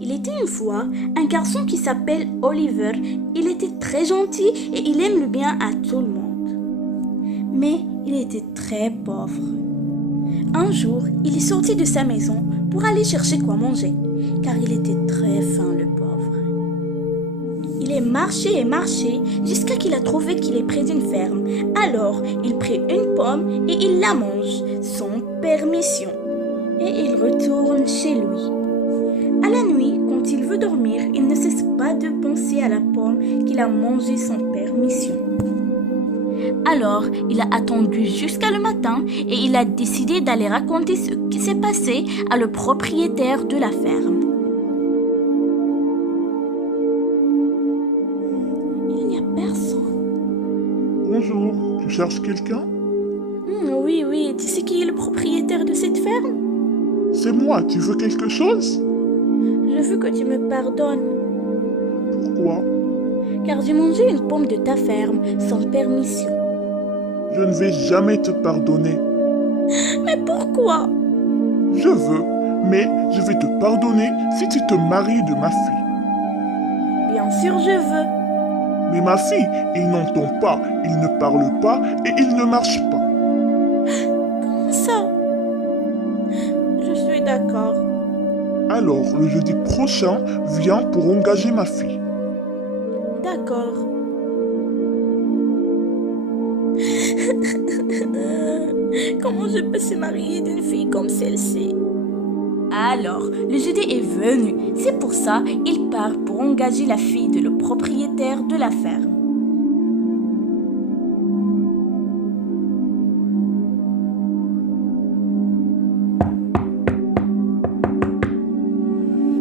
Il était une fois un garçon qui s'appelle Oliver. Il était très gentil et il aime le bien à tout le monde. Mais il était très pauvre. Un jour, il est sorti de sa maison pour aller chercher quoi manger, car il était très faim, le pauvre. Il est marché et marché jusqu'à qu'il a trouvé qu'il est près d'une ferme. Alors, il prit une pomme et il la mange sans permission. Et il retourne chez lui. À la nuit, quand il veut dormir, il ne cesse pas de penser à la pomme qu'il a mangée sans permission. Alors, il a attendu jusqu'à le matin et il a décidé d'aller raconter ce qui s'est passé à le propriétaire de la ferme. Il n'y a personne. Bonjour, tu cherches quelqu'un? Oui, tu sais qui est le propriétaire de cette ferme? C'est moi, tu veux quelque chose? Je veux que tu me pardonnes, Pourquoi? car j'ai mangé une pomme de ta ferme sans permission. Je ne vais jamais te pardonner. Mais pourquoi? Je veux, mais je vais te pardonner si tu te maries de ma fille. Bien sûr, je veux. Mais ma fille, il n'entend pas, il ne parle pas et il ne marche pas. Comment ça? Je suis d'accord. Alors, le jeudi prochain, viens pour engager ma fille. D'accord. Comment je peux se marier d'une fille comme celle-ci? Alors, le jeudi est venu. C'est pour ça il part pour engager la fille de le propriétaire de la ferme.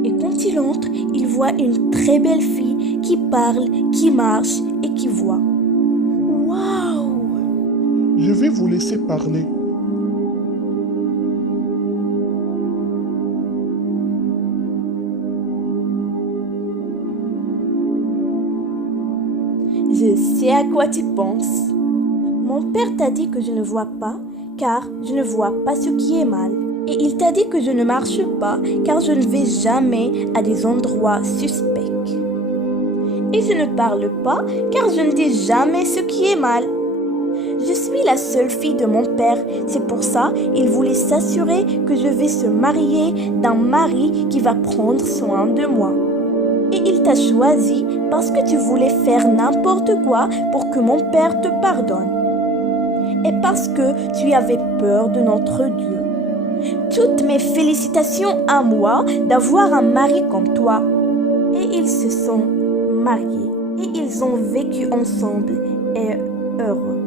Et quand il entre, il voit une très belle fille qui parle, qui marche et qui voit. Waouh! Je vais vous laisser parler. Je sais à quoi tu penses. Mon père t'a dit que je ne vois pas, car je ne vois pas ce qui est mal. Et il t'a dit que je ne marche pas, car je ne vais jamais à des endroits suspects. Et je ne parle pas, car je ne dis jamais ce qui est mal. Je suis la seule fille de mon père. C'est pour ça il voulait s'assurer que je vais se marier d'un mari qui va prendre soin de moi. Et il t'a choisi parce que tu voulais faire n'importe quoi pour que mon père te pardonne. Et parce que tu avais peur de notre Dieu. Toutes mes félicitations à moi d'avoir un mari comme toi. Et ils se sont mariés. Et ils ont vécu ensemble et heureux.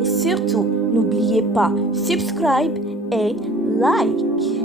Et surtout, n'oubliez pas, subscribe et like.